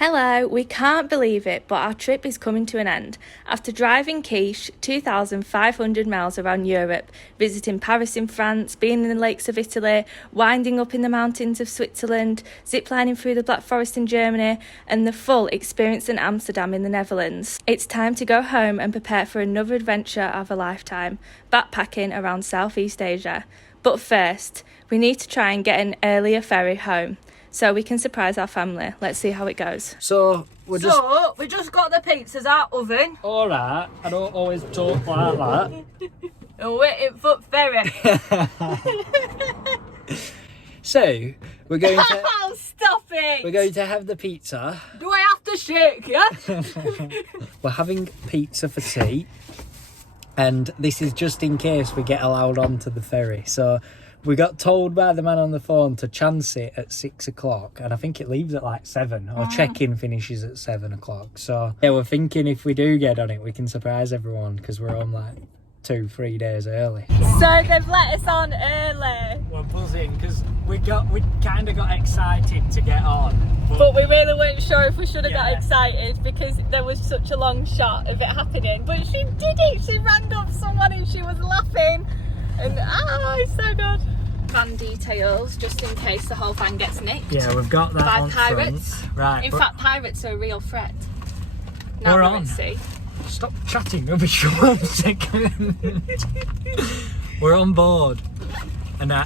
Hello, we can't believe it, but our trip is coming to an end. After driving quiche 2,500 miles around Europe, visiting Paris in France, being in the lakes of Italy, winding up in the mountains of Switzerland, ziplining through the Black Forest in Germany, and the full experience in Amsterdam in the Netherlands, it's time to go home and prepare for another adventure of a lifetime, backpacking around Southeast Asia. But first, we need to try and get an earlier ferry home, so we can surprise our family. Let's see how it goes. We just got the pizzas out oven. Alright, I don't always talk like that. And waiting for ferry. So, we're going to Oh, stop it! we're going to have the pizza. Do I have to shake, yeah? We're having pizza for tea. And this is just in case we get allowed onto the ferry. So we got told by the man on the phone to chance it at 6 o'clock, and I think it leaves at like 7, or check-in finishes at 7 o'clock. So yeah, we're thinking if we do get on it, we can surprise everyone because we're on like 2-3 days early. So they've let us on early. We're buzzing because we kind of got excited to get on, But we really weren't sure if we should have got Yeah. excited because there was such a long shot of it happening. But she did it. She rang up someone and she was laughing. And it's so good. Van details, just in case the whole van gets nicked. yeah, we've got that By on pirates. front. Right, In but fact, pirates are a real threat. Now We're we're on. at sea. stop chatting rubbish for 1 second. We're on board. And I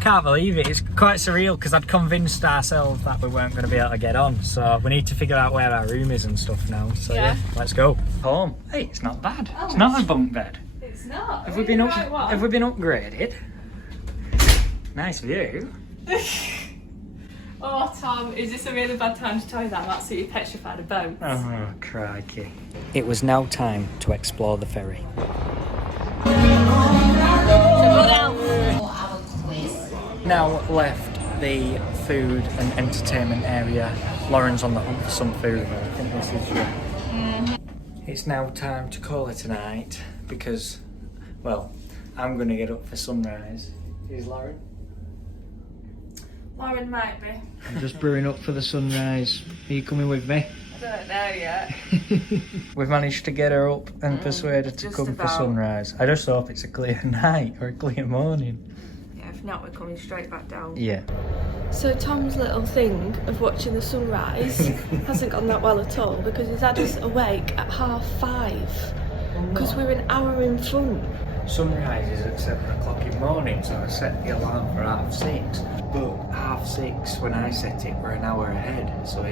can't believe it. It's quite surreal because I'd convinced ourselves that we weren't going to be able to get on. So we need to figure out where our room is and stuff now. So yeah, let's go. Home. Hey, it's not bad. It's not a bunk bed. It's not. Have we been upgraded? Nice view. Oh, Tom, is this a really bad time to tell you that I'm absolutely petrified of boats? Oh, crikey. It was now time to explore the ferry. Now left the food and entertainment area. Lauren's on the hunt for some food. I think this is It's now time to call it a night because, well, I'm going to get up for sunrise. Is Lauren? Lauren might be. I'm just brewing up for the sunrise. Are you coming with me? I don't know yet. We've managed to get her up and persuade her to just come for about. sunrise. I just hope it's a clear night or a clear morning. Yeah, if not, we're coming straight back down. Yeah. So Tom's little thing of watching the sunrise hasn't gone that well at all because he's had us awake at 5:30 because we're an hour in front. Sunrise is at 7 o'clock in the morning, so I set the alarm for 6:30. But 6:30 when I set it, we're an hour ahead. So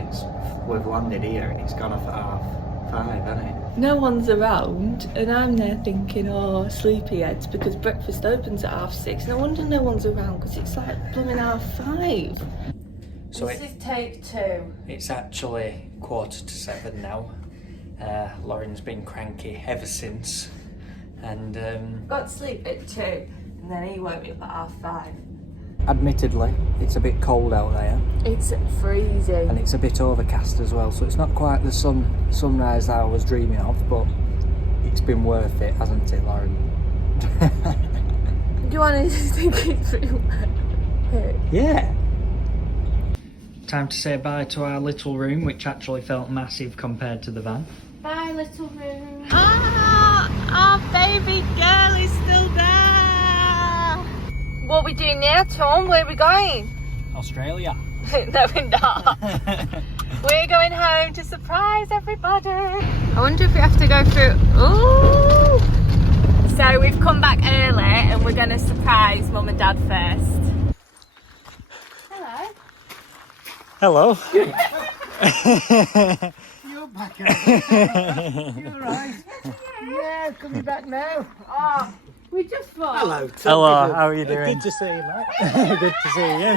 we've landed here and it's gone off at 5:30, hasn't it? No one's around and I'm there thinking, oh, sleepyheads, because breakfast opens at 6:30. No wonder no one's around because it's like blooming 5:30. So This is take 2. it's actually 6:45 now. Lauren's been cranky ever since. And Got to sleep at 2 and then he woke me up at 5:30. admittedly, it's a bit cold out there. It's freezing. And it's a bit overcast as well, so it's not quite the sunrise that I was dreaming of, but it's been worth it, hasn't it, Lauren? Do you want to just think it through? Yeah. Time to say bye to our little room, which actually felt massive compared to the van. Bye, little room. Our baby girl is still there. What are we doing now, Tom? Where are we going? Australia. No, we're not. We're going home to surprise everybody. I wonder if we have to go through. Ooh! So we've come back early and we're going to surprise Mum and Dad first. Hello. Hello. You're back out. You're right. Yeah, coming back now. Oh, we just thought. Hello, Tom. Hello, how are you doing? Good to see you, mate. Good to see you.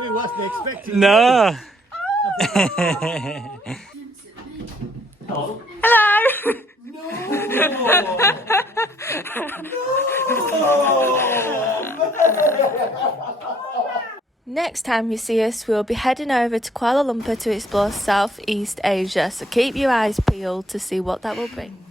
We wasn't expecting No. Hello. Hello. Next time you see us, we'll be heading over to Kuala Lumpur to explore Southeast Asia, so keep your eyes peeled to see what that will bring.